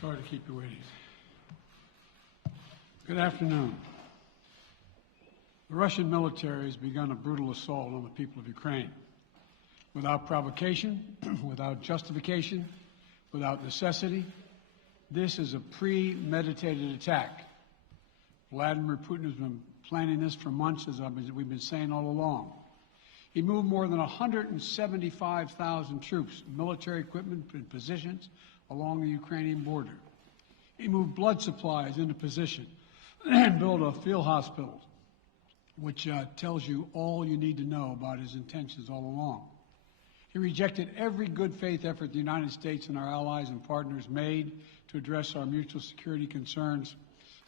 Sorry to keep you waiting. Good afternoon. The Russian military has begun a brutal assault on the people of Ukraine. Without provocation, without justification, without necessity, this is a premeditated attack. Vladimir Putin has been planning this for months, as we've been saying all along. He moved more than 175,000 troops, military equipment, and positions along the Ukrainian border. He moved blood supplies into position and built a field hospital, which tells you all you need to know about his intentions all along. He rejected every good faith effort the United States and our allies and partners made to address our mutual security concerns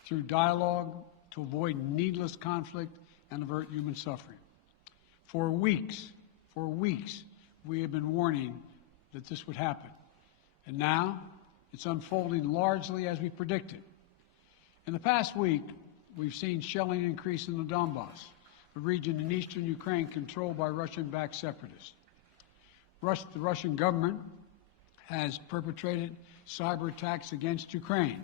through dialogue to avoid needless conflict and avert human suffering. For weeks, we have been warning that this would happen. And now it's unfolding largely as we predicted. In the past week, we've seen shelling increase in the Donbass, a region in eastern Ukraine controlled by Russian-backed separatists. The Russian government has perpetrated cyber attacks against Ukraine.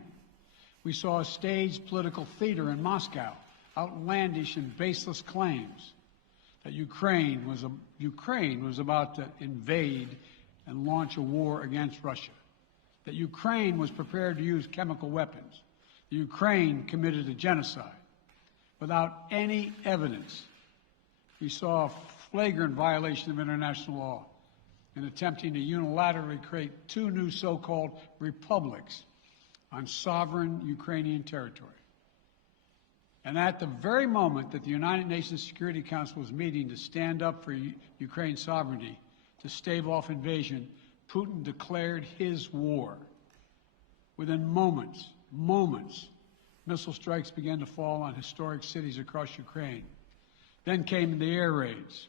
We saw a staged political theater in Moscow, outlandish and baseless claims that Ukraine was about to invade and launch a war against Russia, that Ukraine was prepared to use chemical weapons, that Ukraine committed a genocide. Without any evidence, we saw a flagrant violation of international law in attempting to unilaterally create two new so-called republics on sovereign Ukrainian territory. And at the very moment that the United Nations Security Council was meeting to stand up for Ukraine's sovereignty, to stave off invasion, Putin declared his war. Within moments, missile strikes began to fall on historic cities across Ukraine. Then came the air raids,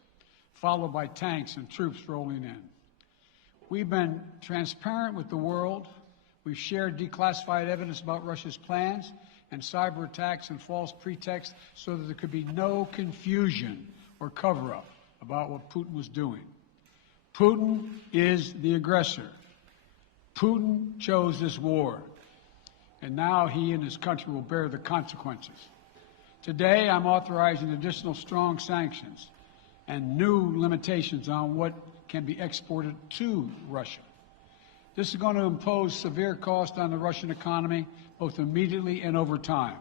followed by tanks and troops rolling in. We've been transparent with the world. We've shared declassified evidence about Russia's plans and cyber attacks and false pretexts so that there could be no confusion or cover-up about what Putin was doing. Putin is the aggressor. Putin chose this war, and now he and his country will bear the consequences. Today, I'm authorizing additional strong sanctions and new limitations on what can be exported to Russia. This is going to impose severe cost on the Russian economy, both immediately and over time.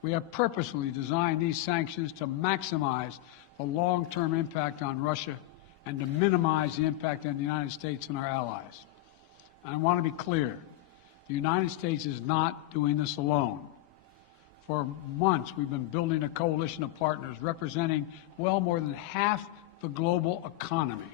We have purposely designed these sanctions to maximize the long-term impact on Russia and to minimize the impact on the United States and our allies. And I want to be clear, the United States is not doing this alone. For months, we've been building a coalition of partners representing well more than half the global economy.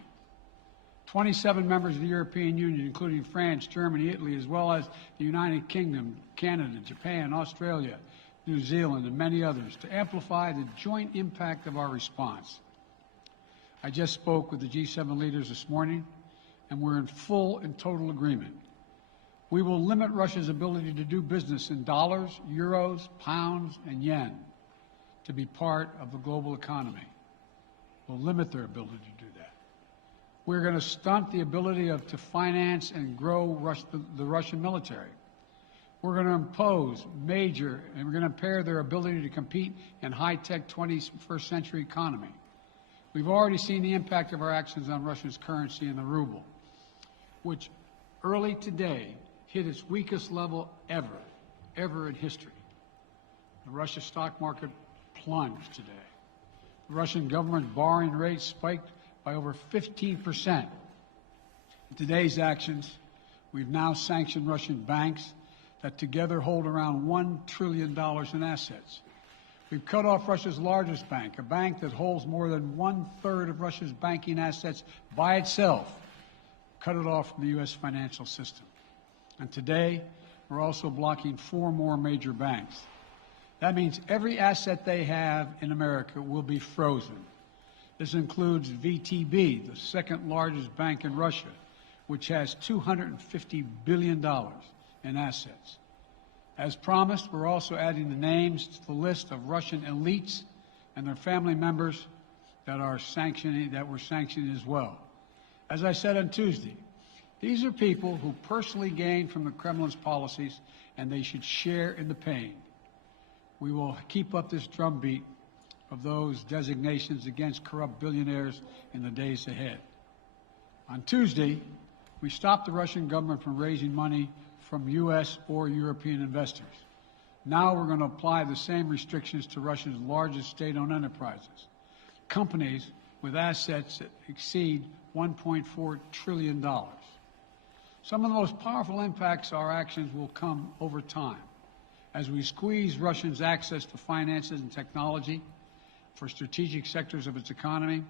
27 members of the European Union, including France, Germany, Italy, as well as the United Kingdom, Canada, Japan, Australia, New Zealand, and many others, to amplify the joint impact of our response. I just spoke with the G7 leaders this morning, and we're in full and total agreement. We will limit Russia's ability to do business in dollars, euros, pounds, and yen to be part of the global economy. We'll limit their ability to do that. We're going to stunt the ability to finance and grow the Russian military. We're going to impose and we're going to impair their ability to compete in high-tech 21st century economy. We've already seen the impact of our actions on Russia's currency and the ruble, which early today hit its weakest level ever in history. The Russian stock market plunged today. The Russian government borrowing rate spiked by over 15%. In today's actions, we've now sanctioned Russian banks that together hold around $1 trillion in assets. We've cut off Russia's largest bank, a bank that holds more than 1/3 of Russia's banking assets by itself, cut it off from the U.S. financial system. And today, we're also blocking 4 more major banks. That means every asset they have in America will be frozen. This includes VTB, the second largest bank in Russia, which has $250 billion in assets. As promised, we're also adding the names to the list of Russian elites and their family members that we're sanctioning as well. As I said on Tuesday, These are people who personally gain from the Kremlin's policies, and they should share in the pain. We will keep up this drumbeat of those designations against corrupt billionaires in the days ahead. On Tuesday, we stopped the Russian government from raising money from U.S. or European investors. Now we're going to apply the same restrictions to Russia's largest state-owned enterprises, companies with assets that exceed $1.4 trillion. Some of the most powerful impacts of our actions will come over time as we squeeze Russia's access to finances and technology for strategic sectors of its economy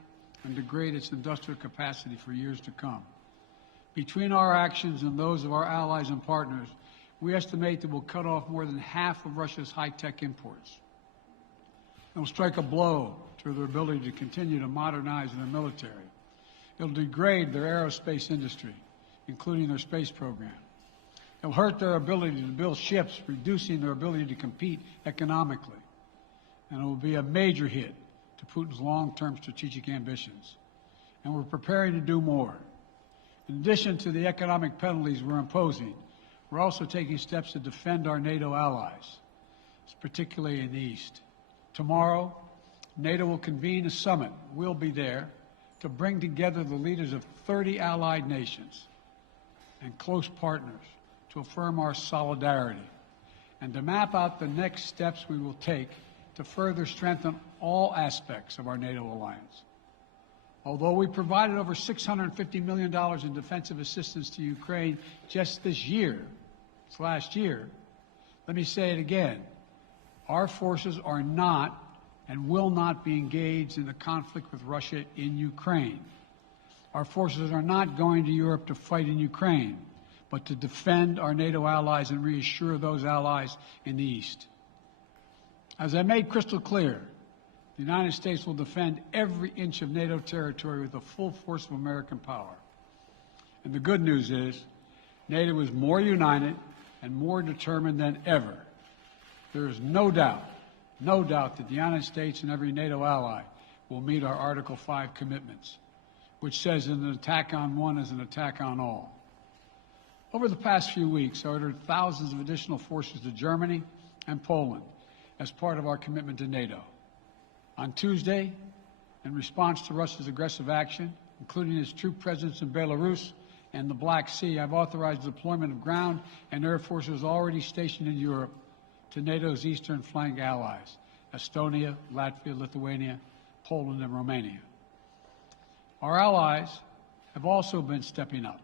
and degrade its industrial capacity for years to come. Between our actions and those of our allies and partners, we estimate that we'll cut off more than half of Russia's high-tech imports. It will strike a blow to their ability to continue to modernize their military. It will degrade their aerospace industry, including their space program. It will hurt their ability to build ships, reducing their ability to compete economically. And it will be a major hit to Putin's long-term strategic ambitions. And we're preparing to do more. In addition to the economic penalties we're imposing, we're also taking steps to defend our NATO allies, particularly in the East. Tomorrow, NATO will convene a summit. We'll be there to bring together the leaders of 30 allied nations and close partners to affirm our solidarity and to map out the next steps we will take to further strengthen all aspects of our NATO alliance. Although we provided over $650 million in defensive assistance to Ukraine just this last year, let me say it again. Our forces are not and will not be engaged in the conflict with Russia in Ukraine. Our forces are not going to Europe to fight in Ukraine, but to defend our NATO allies and reassure those allies in the East. As I made crystal clear, the United States will defend every inch of NATO territory with the full force of American power. And the good news is, NATO is more united and more determined than ever. There is no doubt that the United States and every NATO ally will meet our Article 5 commitments, which says an attack on one is an attack on all. Over the past few weeks, I ordered thousands of additional forces to Germany and Poland as part of our commitment to NATO. On Tuesday, in response to Russia's aggressive action, including its troop presence in Belarus and the Black Sea, I've authorized the deployment of ground and air forces already stationed in Europe to NATO's eastern flank allies, Estonia, Latvia, Lithuania, Poland, and Romania. Our allies have also been stepping up,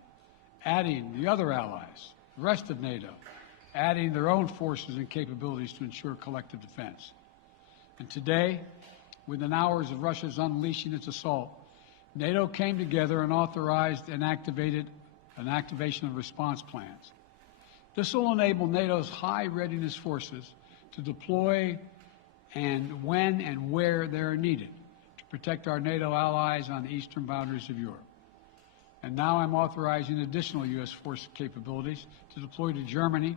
adding the other allies, the rest of NATO, adding their own forces and capabilities to ensure collective defense. And today, within hours of Russia's unleashing its assault, NATO came together and authorized and activated an activation of response plans. This will enable NATO's high readiness forces to deploy and when and where they are needed to protect our NATO allies on the eastern boundaries of Europe. And now I'm authorizing additional U.S. force capabilities to deploy to Germany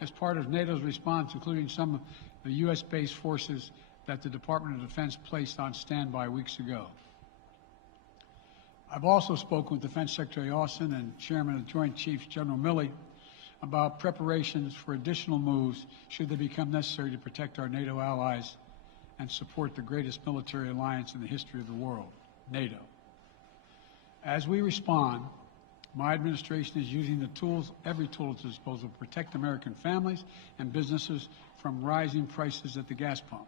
as part of NATO's response, including some of the U.S.-based forces that the Department of Defense placed on standby weeks ago. I've also spoken with Defense Secretary Austin and Chairman of the Joint Chiefs, General Milley, about preparations for additional moves should they become necessary to protect our NATO allies and support the greatest military alliance in the history of the world, NATO. As we respond, my administration is using the tools, every tool at its disposal, to protect American families and businesses from rising prices at the gas pump.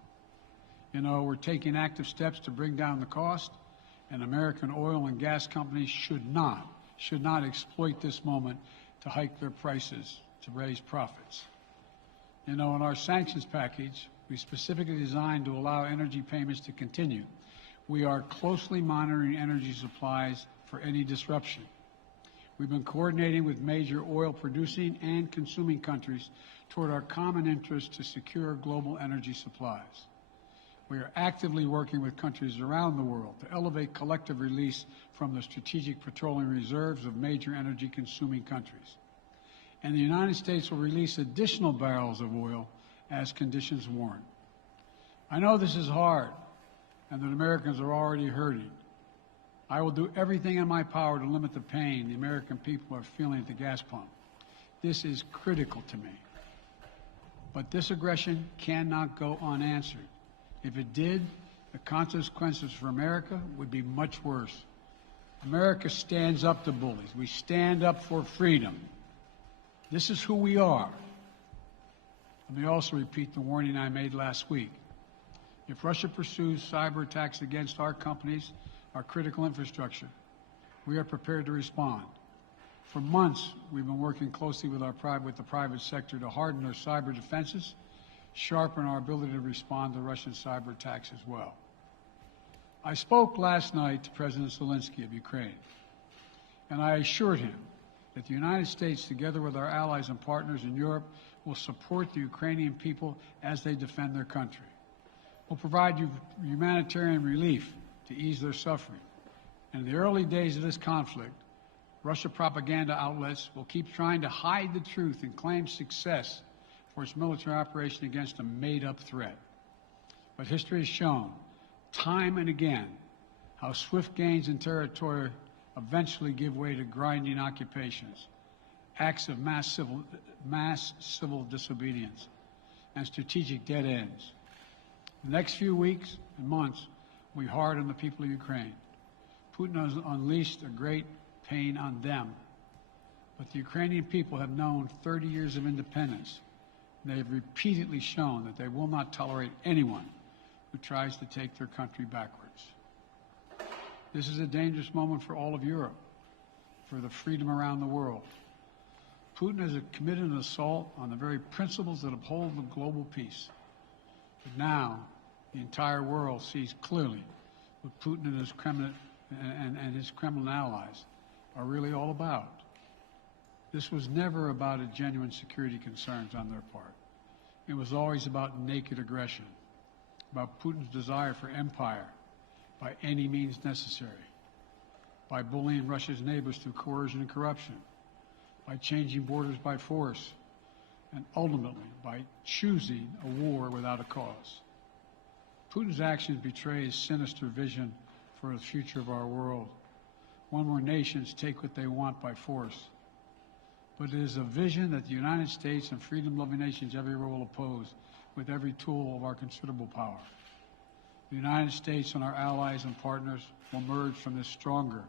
You know, we're taking active steps to bring down the cost, and American oil and gas companies should not exploit this moment to hike their prices to raise profits. You know, in our sanctions package, we specifically designed to allow energy payments to continue. We are closely monitoring energy supplies for any disruption. We've been coordinating with major oil producing and consuming countries toward our common interest to secure global energy supplies. We are actively working with countries around the world to elevate collective release from the strategic petroleum reserves of major energy-consuming countries. And the United States will release additional barrels of oil as conditions warrant. I know this is hard and that Americans are already hurting. I will do everything in my power to limit the pain the American people are feeling at the gas pump. This is critical to me. But this aggression cannot go unanswered. If it did, the consequences for America would be much worse. America stands up to bullies. We stand up for freedom. This is who we are. Let me also repeat the warning I made last week. If Russia pursues cyber attacks against our companies, our critical infrastructure, we are prepared to respond. For months, we've been working closely with the private sector to harden our cyber defenses, sharpen our ability to respond to Russian cyber attacks as well. I spoke last night to President Zelensky of Ukraine, and I assured him that the United States, together with our allies and partners in Europe, will support the Ukrainian people as they defend their country. We'll provide humanitarian relief to ease their suffering. And in the early days of this conflict, Russia propaganda outlets will keep trying to hide the truth and claim success for its military operation against a made-up threat. But history has shown, time and again, how swift gains in territory eventually give way to grinding occupations, acts of mass civil disobedience, and strategic dead ends. The next few weeks and months will be hard on the people of Ukraine. Putin has unleashed a great pain on them, but the Ukrainian people have known 30 years of independence. They have repeatedly shown that they will not tolerate anyone who tries to take their country backwards. This is a dangerous moment for all of Europe, for the freedom around the world. Putin has committed an assault on the very principles that uphold the global peace. But now, the entire world sees clearly what Putin and his Kremlin allies are really all about. This was never about a genuine security concerns on their part. It was always about naked aggression, about Putin's desire for empire by any means necessary, by bullying Russia's neighbors through coercion and corruption, by changing borders by force, and ultimately by choosing a war without a cause. Putin's actions betray his sinister vision for the future of our world, one where nations take what they want by force. But it is a vision that the United States and freedom-loving nations everywhere will oppose with every tool of our considerable power. The United States and our allies and partners will emerge from this stronger,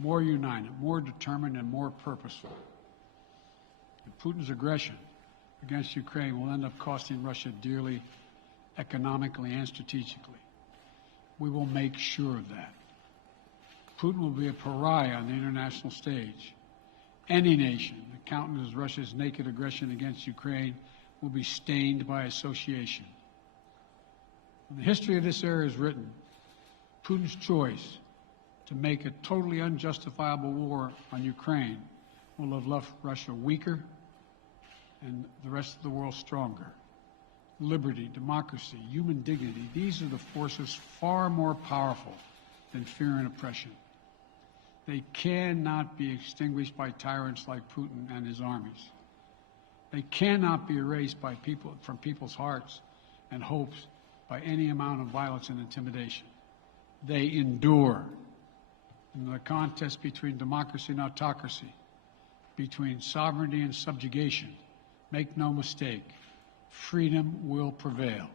more united, more determined, and more purposeful. And Putin's aggression against Ukraine will end up costing Russia dearly, economically and strategically. We will make sure of that. Putin will be a pariah on the international stage. Any nation that countenances Russia's naked aggression against Ukraine will be stained by association. When the history of this era is written, Putin's choice to make a totally unjustifiable war on Ukraine will have left Russia weaker and the rest of the world stronger. Liberty, democracy, human dignity, these are the forces far more powerful than fear and oppression. They cannot be extinguished by tyrants like Putin and his armies. They cannot be erased by from people's hearts and hopes by any amount of violence and intimidation. They endure. In the contest between democracy and autocracy, between sovereignty and subjugation, make no mistake, freedom will prevail.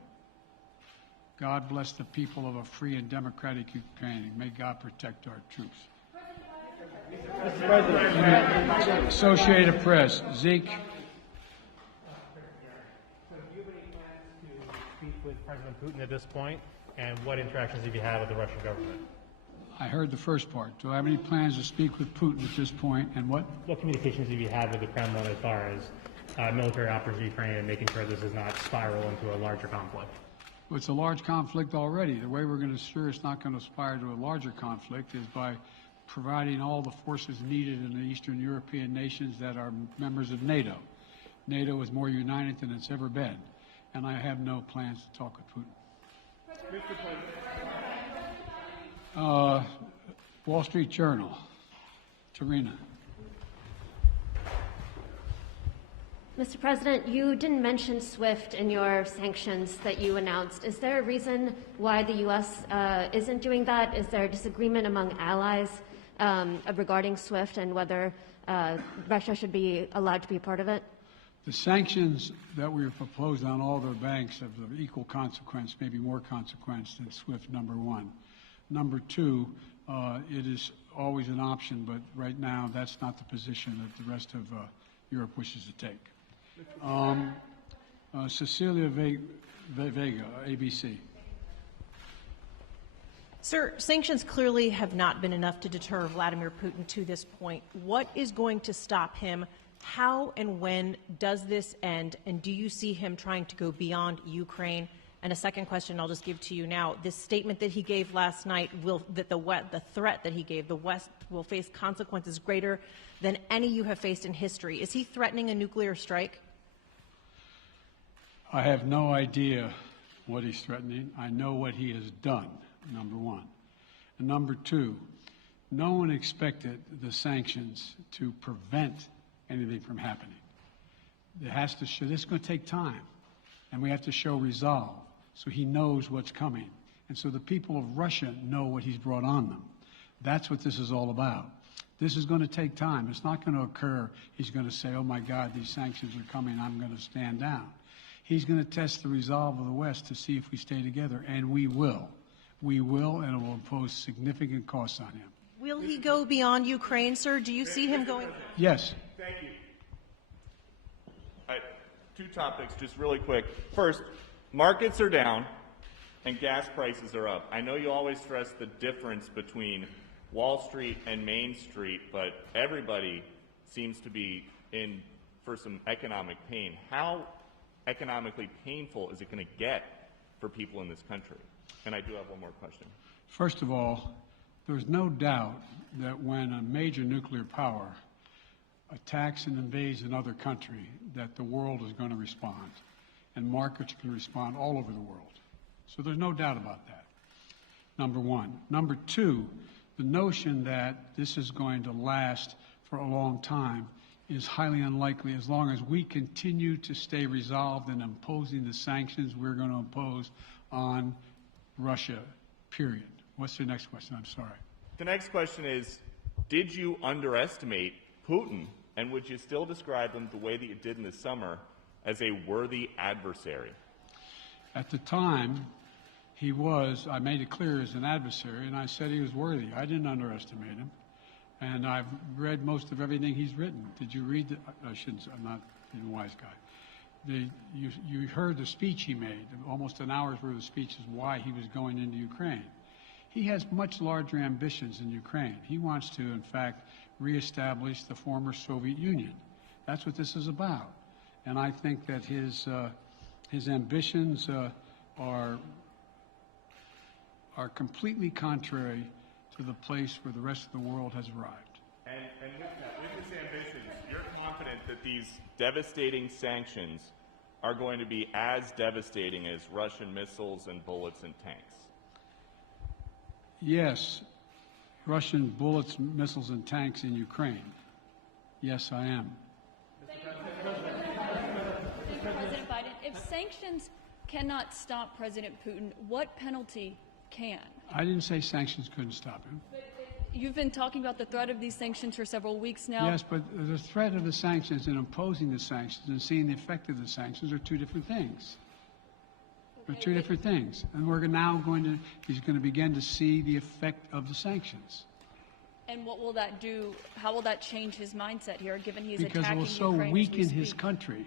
God bless the people of a free and democratic Ukraine, and may God protect our troops. Mr. President. Associated Press, Zeke. Do you have any plans to speak with President Putin at this point, and what interactions have you had with the Russian government? I heard the first part. Do I have any plans to speak with Putin at this point, and what? What communications have you had with the Kremlin as far as military operations in Ukraine and making sure this does not spiral into a larger conflict? Well, it's a large conflict already. The way we're going to ensure it's not going to aspire to a larger conflict is by providing all the forces needed in the Eastern European nations that are members of NATO. NATO is more united than it's ever been, and I have no plans to talk with Putin. Wall Street Journal, Tarina. Mr. President, you didn't mention SWIFT in your sanctions that you announced. Is there a reason why the U.S. Isn't doing that? Is there a disagreement among allies regarding SWIFT and whether Russia should be allowed to be a part of it? The sanctions that we proposed on all their banks have of equal consequence, maybe more consequence than SWIFT, number one. Number two, it is always an option, but right now that's not the position that the rest of Europe wishes to take. Cecilia Vega, ABC. Sir, sanctions clearly have not been enough to deter Vladimir Putin to this point. What is going to stop him? How and when does this end? And do you see him trying to go beyond Ukraine? And a second question I'll just give to you now. This statement that he gave last night, the threat that he gave, the West will face consequences greater than any you have faced in history. Is he threatening a nuclear strike? I have no idea what he's threatening. I know what he has done, number one. And number two, no one expected the sanctions to prevent anything from happening. It has to show, this is going to take time, and we have to show resolve so he knows what's coming. And so the people of Russia know what he's brought on them. That's what this is all about. This is going to take time. It's not going to occur. He's going to say, oh my God, these sanctions are coming, I'm going to stand down. He's going to test the resolve of the West to see if we stay together, and we will. We will, and it will impose significant costs on him. Will he go beyond Ukraine, sir? Do you see him going? Yes. Thank you. All right, two topics, just really quick. First, markets are down and gas prices are up. I know you always stress the difference between Wall Street and Main Street, but everybody seems to be in for some economic pain. How economically painful is it going to get for people in this country? And I do have one more question. First of all, there's no doubt that when a major nuclear power attacks and invades another country, that the world is going to respond, and markets can respond all over the world. So there's no doubt about that, number one. Number two, the notion that this is going to last for a long time is highly unlikely as long as we continue to stay resolved in imposing the sanctions we're going to impose on Russia, period. What's the next question? I'm sorry. The next question is, did you underestimate Putin, and would you still describe him the way that you did in the summer as a worthy adversary? At the time, he was, I made it clear, as an adversary, and I said he was worthy. I didn't underestimate him. And I've read most of everything he's written. Did you read I shouldn't, I'm not a wise guy. You heard the speech he made, almost an hour's worth of speech is why he was going into Ukraine. He has much larger ambitions in Ukraine. He wants to, in fact, reestablish the former Soviet Union. That's what this is about. And I think that his ambitions are completely contrary to the place where the rest of the world has arrived. And with his ambitions, you're confident that these devastating sanctions are going to be as devastating as Russian missiles and bullets and tanks? Yes, Russian bullets, missiles, and tanks in Ukraine. Yes, I am. President Biden, if sanctions cannot stop President Putin, what penalty can? I didn't say sanctions couldn't stop him. You've been talking about the threat of these sanctions for several weeks now. Yes, but the threat of the sanctions and imposing the sanctions and seeing the effect of the sanctions are two different things. They're two different things. And we're now he's going to begin to see the effect of the sanctions. And what will that do? How will that change his mindset here, given he's because attacking it will so Ukraine weaken as we his speak? country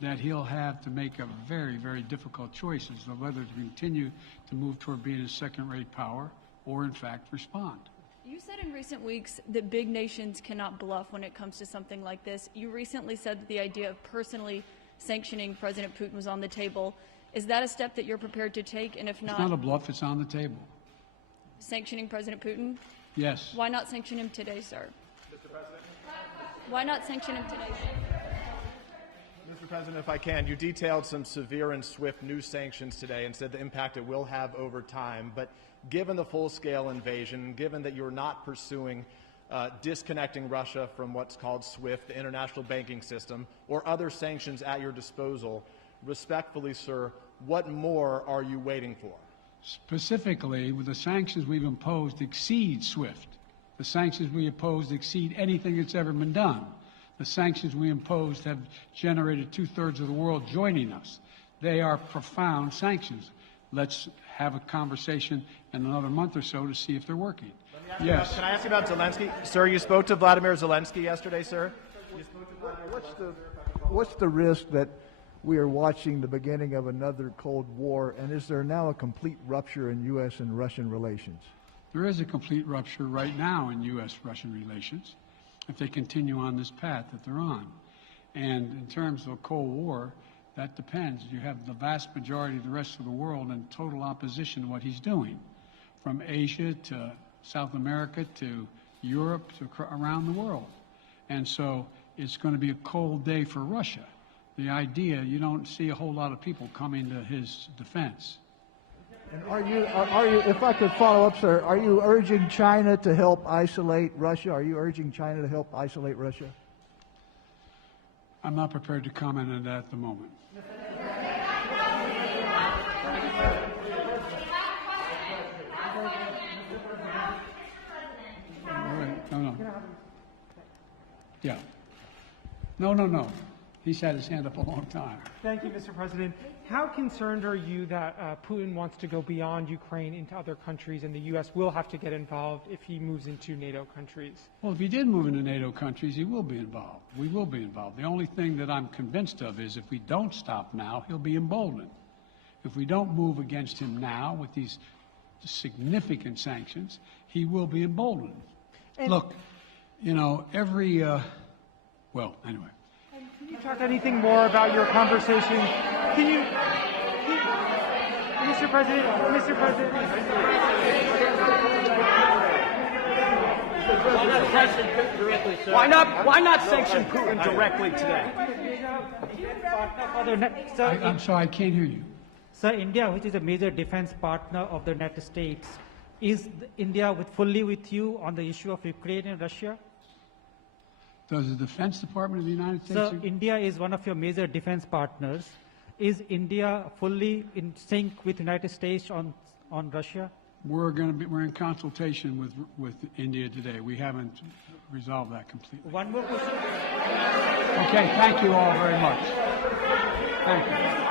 that he'll have to make a very, very difficult choices of whether to continue to move toward being a second-rate power or, in fact, respond. You said in recent weeks that big nations cannot bluff when it comes to something like this. You recently said that the idea of personally sanctioning President Putin was on the table. Is that a step that you're prepared to take? And if It's not a bluff, it's on the table. sanctioning President Putin? Yes. Why not sanction him today, sir? Mr. President? Why not sanction him today, sir? Mr. President, if I can, you detailed some severe and swift new sanctions today and said the impact it will have over time. But given the full-scale invasion, given that you're not pursuing disconnecting Russia from what's called SWIFT, the international banking system, or other sanctions at your disposal. Respectfully, sir, what more are you waiting for? Specifically, with the sanctions we've imposed exceed SWIFT. The sanctions we imposed exceed anything that's ever been done. The sanctions we imposed have generated 2/3 of the world joining us. They are profound sanctions. Let's have a conversation in another month or so to see if they're working. Yes. Can I ask you about Zelensky? Sir, you spoke to Vladimir Zelensky yesterday, sir? What's the risk that we are watching the beginning of another Cold War, and is there now a complete rupture in U.S. and Russian relations? There is a complete rupture right now in U.S.-Russian relations if they continue on this path that they're on. And in terms of a Cold War, that depends. You have the vast majority of the rest of the world in total opposition to what he's doing, from Asia to South America to Europe to around the world. And so it's going to be a cold day for Russia. The idea, you don't see a whole lot of people coming to his defense. And are you, if I could follow up, sir, are you urging China to help isolate Russia? Are you urging China to help isolate Russia? I'm not prepared to comment on that at the moment. No. Yeah. No. He's had his hand up a long time. Thank you, Mr. President. How concerned are you that Putin wants to go beyond Ukraine into other countries, and the U.S. will have to get involved if he moves into NATO countries? Well, if he did move into NATO countries, he will be involved. We will be involved. The only thing that I'm convinced of is if we don't stop now, he'll be emboldened. If we don't move against him now with these significant sanctions, he will be emboldened. Look, you know, well, anyway. Can you talk anything more about your conversation? Mr. President. Why not sanction Putin directly today? I'm sorry, I can't hear you. Sir, India, which is a major defense partner of the United States, is India fully with you on the issue of Ukraine and Russia? Does the Defense Department of the United States... Sir, India is one of your major defense partners. Is India fully in sync with the United States on Russia? We're in consultation with India today. We haven't resolved that completely. One more question. Okay, thank you all very much. Thank you.